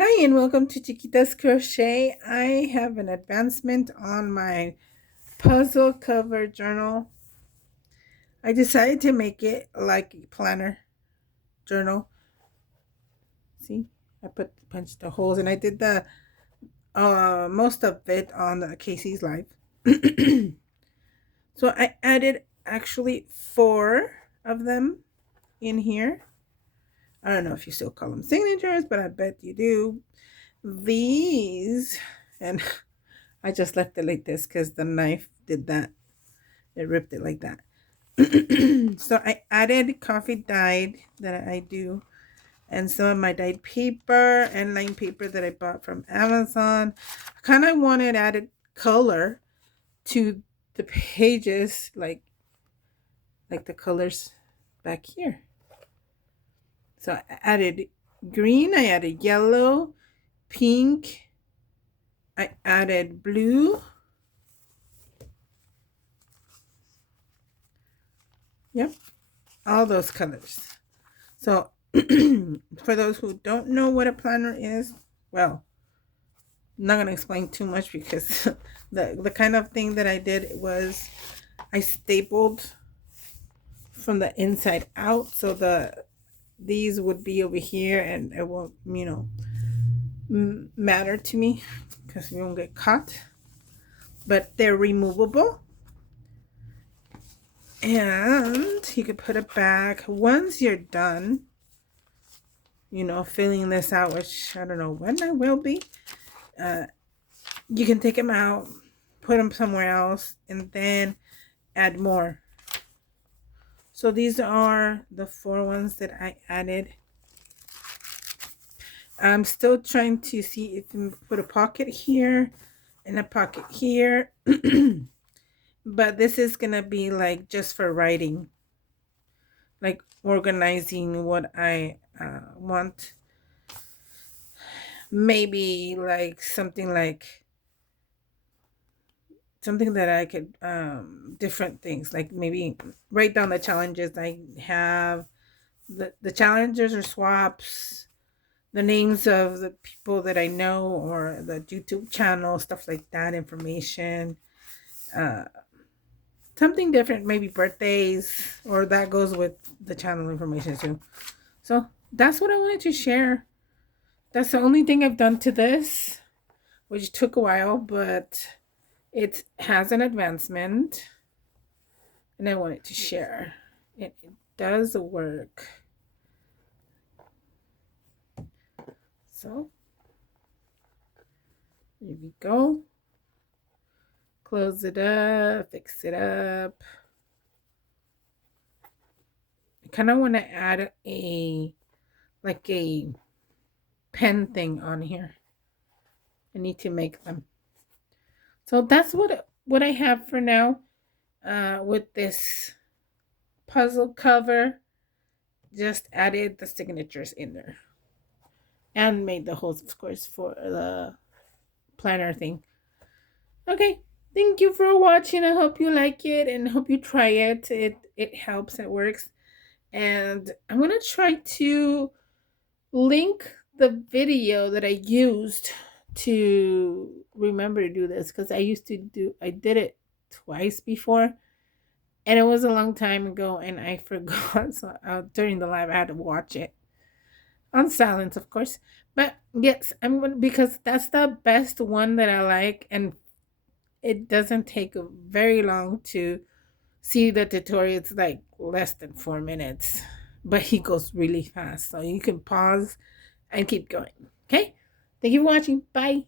Hi and welcome to Chiquita's Crochet. I have an advancement on my puzzle cover journal. I decided to make it like a planner journal. See, I punched the holes and I did the most of it on the Casey's Live. So I added actually four of them in here. I don't know if you still call them signatures, but I bet you do. These and I just left it like this because the knife did that. It ripped it like that. So I added coffee dyed that I do and some of my dyed paper and line paper that I bought from Amazon. I kind of wanted added color to the pages like the colors back here. So I added green, I added yellow, pink, I added blue. Yep, all those colors. So, for those who don't know what a planner is, well, I'm not going to explain too much because the kind of thing that I did was I stapled from the inside out, so these would be over here, and it won't matter to me because we won't get caught. But they're removable, and you could put it back once you're done. Filling this out, which I don't know when I will be. You can take them out, put them somewhere else, and then add more. So these are the four ones that I added. I'm still trying to see if I can put a pocket here and a pocket here. But this is going to be like just for writing, like organizing what I want. Maybe like something that I could different things, like maybe write down the challenges I have, the challenges or swaps, the names of the people that I know or the YouTube channel, stuff like that, information, uh something different, maybe birthdays, or that goes with the channel information too. So that's what I wanted to share. That's the only thing I've done to this, which took a while, but it has an advancement and I wanted to share. It does work. So here we go. Close it up, fix it up. I kind of want to add a pen thing on here. I need to make them. So that's what I have for now with this puzzle cover. Just added the signatures in there and made the holes, of course, for the planner thing. Okay, thank you for watching. I hope you like it and hope you try it. It helps, it works. And I'm gonna try to link the video that I used to remember to do this, because I did it twice before and it was a long time ago and I forgot. So during the live I had to watch it on silence, of course. But yes, I'm gonna, because that's the best one that I like, and it doesn't take very long to see the tutorial. It's like less than 4 minutes, but he goes really fast, so you can pause and keep going. Okay, thank you for watching. Bye.